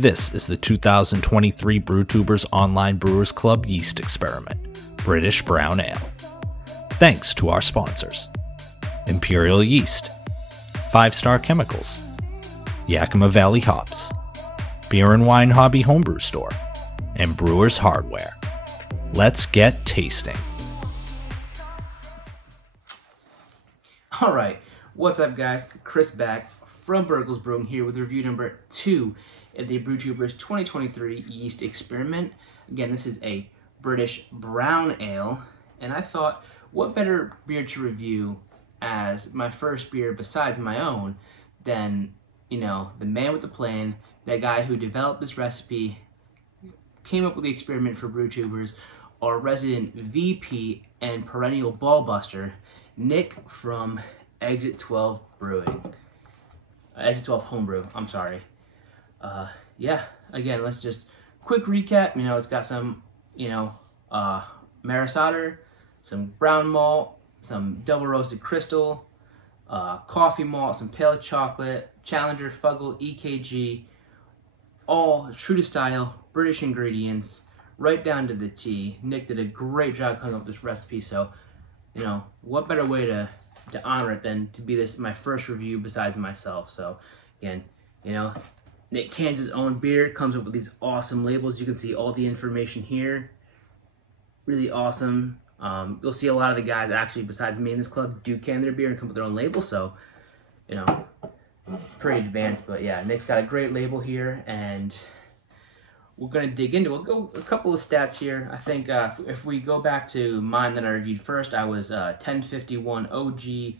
This is the 2023 Brewtubers Online Brewers Club Yeast Experiment, British Brown Ale. Thanks to our sponsors: Imperial Yeast, 5 Star Chemicals, Yakima Valley Hops, Beer and Wine Hobby Homebrew Store, and Brewers Hardware. Let's get tasting. Alright, what's up guys? Chris back from Burgles Brewing here with review number 2 in the Brewtubers 2023 Yeast Experiment. Again, this is a British Brown Ale, and I thought, what better beer to review as my first beer besides my own than, you know, the man with the plan, that guy who developed this recipe, came up with the experiment for Brewtubers, our resident VP and perennial ballbuster, Nick from Exit 12 Brewing. Exit 12 Homebrew, I'm sorry. Yeah, again, let's just quick recap. You know, it's got some, Maris Otter, some brown malt, some double roasted crystal, coffee malt, some pale chocolate, Challenger, Fuggle, EKG, all true to style, British ingredients, right down to the T. Nick did a great job coming up with this recipe, so, you know, what better way to honor it than to be my first review besides myself. So, again, you know, Nick cans his own beer, comes up with these awesome labels. You can see all the information here. Really awesome. You'll see a lot of the guys, actually, besides me in this club, do can their beer and come up with their own label, so, you know, pretty advanced. But yeah, Nick's got a great label here, and we're going to dig into it. We'll go a couple of stats here. I think if we go back to mine that I reviewed first, I was 1051 OG,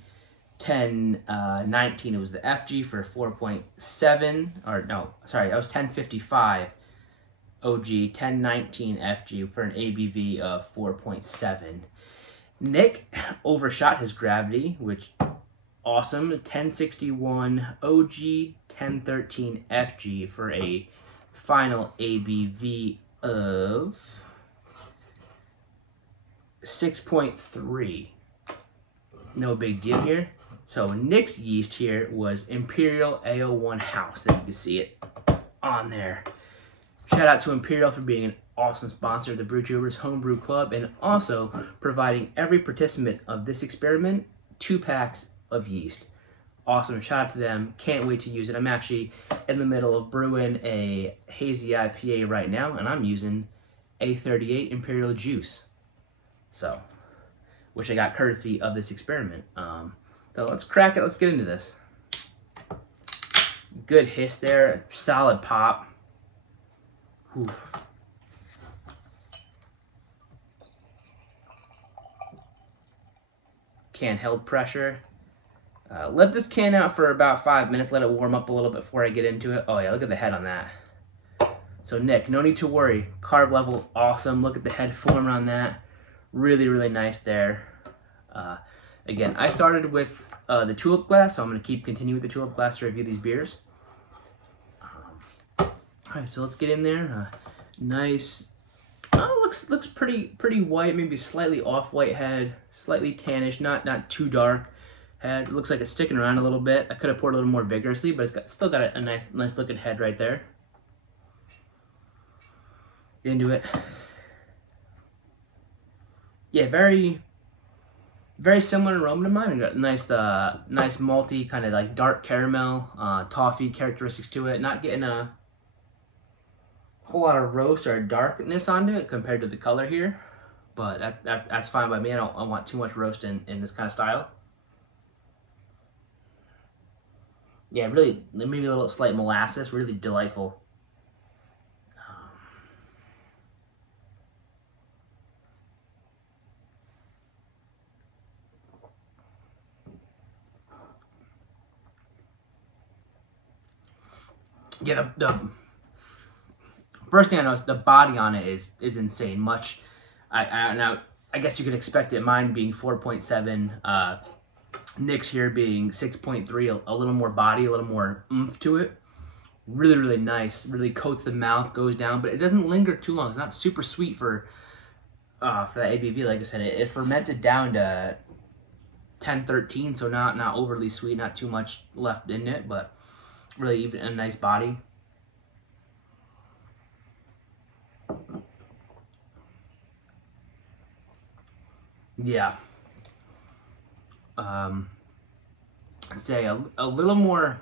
1019. It was the FG for 4.7, or no, sorry, I was 1055 OG, 1019 FG for an ABV of 4.7. Nick overshot his gravity, which awesome. 1061 OG, 1013 FG for a final ABV of 6.3. No big deal here. So Nick's yeast here was Imperial A01 House. There you can see it on there. Shout out to Imperial for being an awesome sponsor of the Brewtubers Homebrew Club and also providing every participant of this experiment 2 packs of yeast. Awesome, shout out to them. Can't wait to use it. I'm actually in the middle of brewing a hazy IPA right now, and I'm using A38 Imperial Juice. So, which I got courtesy of this experiment. So let's crack it, let's get into this. Good hiss there, solid pop. Whew. Can held pressure. Let this can out for about 5 minutes, let it warm up a little bit before I get into it. Oh yeah, look at the head on that. So Nick, no need to worry. Carb level, awesome. Look at the head form on that. Really, really nice there. Again, I started with the tulip glass, so I'm going to continue with the tulip glass to review these beers. Alright, so let's get in there. Nice. Oh, looks pretty white, maybe slightly off-white head, slightly tannish, not too dark. Head, it looks like it's sticking around a little bit. I could have poured a little more vigorously, but it's still got a nice looking head right there. Get into it. Yeah, very similar aroma to mine. We got nice malty, kind of like dark caramel, toffee characteristics to it. Not getting a whole lot of roast or darkness onto it compared to the color here, but that's fine by me. I don't want too much roast in this kind of style. Yeah, really, maybe a little slight molasses, really delightful. Yeah, the first thing I noticed, the body on it is insane. Much, now I guess you could expect it. Mine being 4.7. Nick's here being 6.3, a little more body, a little more oomph to it. Really, really nice. Really coats the mouth, goes down, but it doesn't linger too long. It's not super sweet for that ABV. Like I said, it fermented down to 10-13, so not overly sweet, not too much left in it, but really even a nice body. Yeah. I'd say a little more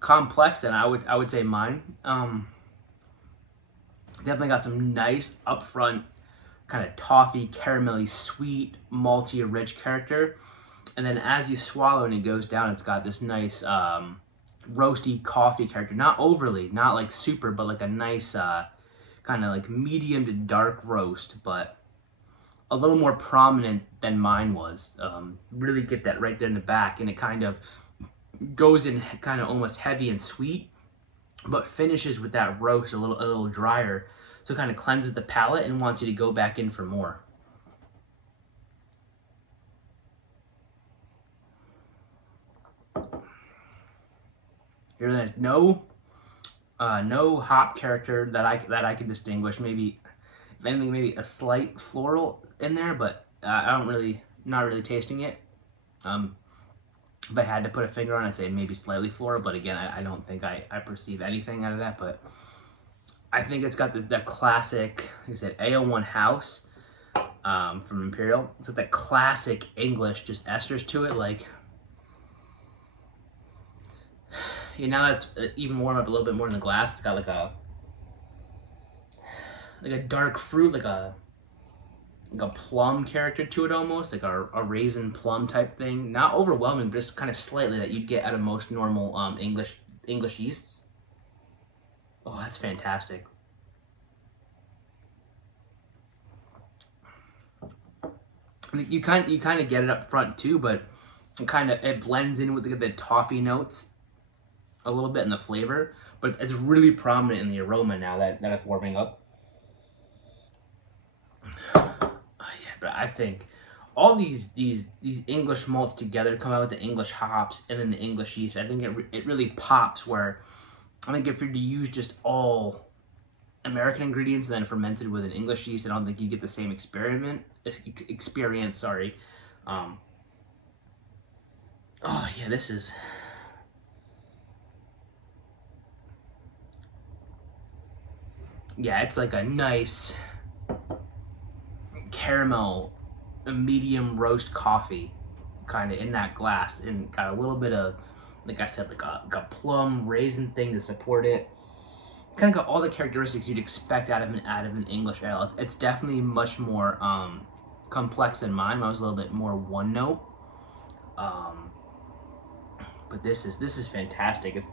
complex than I would say mine. Definitely got some nice upfront kind of toffee, caramelly, sweet, malty, rich character. And then as you swallow and it goes down, it's got this nice roasty coffee character. Not overly, not like super, but like a nice kind of like medium to dark roast, but a little more prominent than mine was. Really get that right there in the back, and it kind of goes in kind of almost heavy and sweet, but finishes with that roast a little drier, so it kind of cleanses the palate and wants you to go back in for more. Here, there's no hop character that I can distinguish. Maybe, if anything, maybe a slight floral in there, but not really tasting it. If I had to put a finger on it, I'd say maybe slightly floral, but again, I don't think I perceive anything out of that. But I think it's got the classic, like I said, A01 House from Imperial. It's got that classic English, just esters to it, like. Now that's even warm up a little bit more in the glass. It's got like a dark fruit, like a plum character to it almost, like a raisin plum type thing. Not overwhelming, but just kind of slightly that you'd get out of most normal English yeasts. Oh, that's fantastic. You kind of get it up front too, but it blends in with the toffee notes a little bit in the flavor, but it's really prominent in the aroma now that it's warming up. But I think all these English malts together come out with the English hops and then the English yeast. I think it really pops, where I think if you're to use just all American ingredients and then fermented with an English yeast, I don't think you get the same experience. Sorry. Oh yeah, this is. Yeah, it's like a nice caramel, medium roast coffee, kind of in that glass, and got a little bit of, like I said, like a plum raisin thing to support it. Kind of got all the characteristics you'd expect out of an English ale. It's definitely much more complex than mine. Mine was a little bit more one note, but this is fantastic. It's,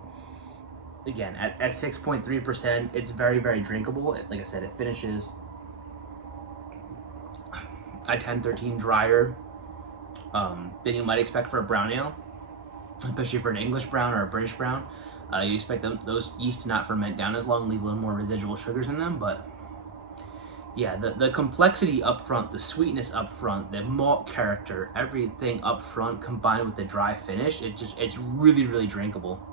again, at 6.3%, it's very, very drinkable. Like I said, it finishes a 10-13 drier than you might expect for a brown ale, especially for an English brown or a British brown. You expect those yeasts to not ferment down as long, leave a little more residual sugars in them. But yeah, the complexity up front, the sweetness up front, the malt character, everything up front combined with the dry finish, it's really, really drinkable.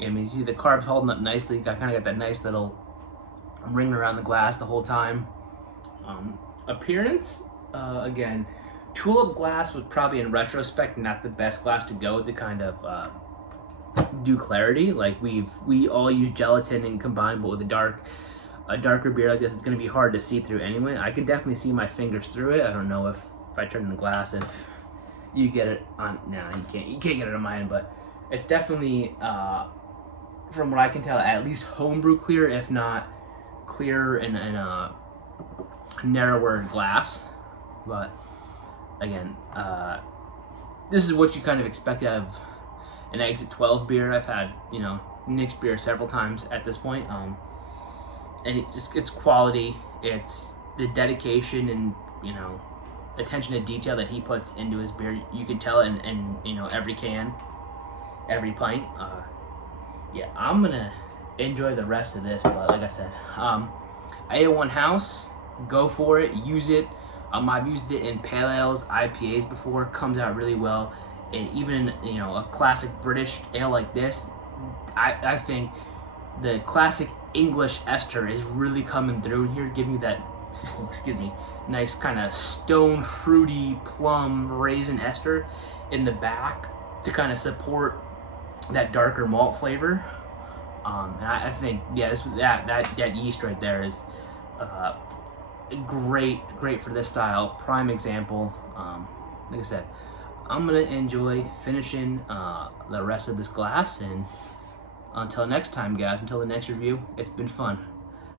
Yeah, I mean, you see the carbs holding up nicely. I kind of got that nice little ring around the glass the whole time. Appearance, again, tulip glass was probably, in retrospect, not the best glass to go to kind of do clarity. Like we all use gelatin and combine, but with a darker beer like this, it's going to be hard to see through anyway. I can definitely see my fingers through it. I don't know if I turn the glass, if you get it on. No, you can't get it on my end, but it's definitely, from what I can tell, at least homebrew clear, if not clearer in a narrower glass. But again, this is what you kind of expect out of an Exit 12 beer. I've had, Nick's beer several times at this point, and it's quality, it's the dedication and attention to detail that he puts into his beer. You can tell it in every can, every pint. Yeah, I'm gonna enjoy the rest of this, but like I said, A01 House, go for it, use it. I've used it in pale ales, IPAs before. Comes out really well, and even in a classic British ale like this, I think the classic English ester is really coming through in here. Give me that, nice kind of stone fruity plum raisin ester in the back to kind of support that darker malt flavor. And I think, yeah, that yeast right there is great for this style. Prime example. Like I said, I'm gonna enjoy finishing the rest of this glass, and until next time, guys, until the next review, it's been fun.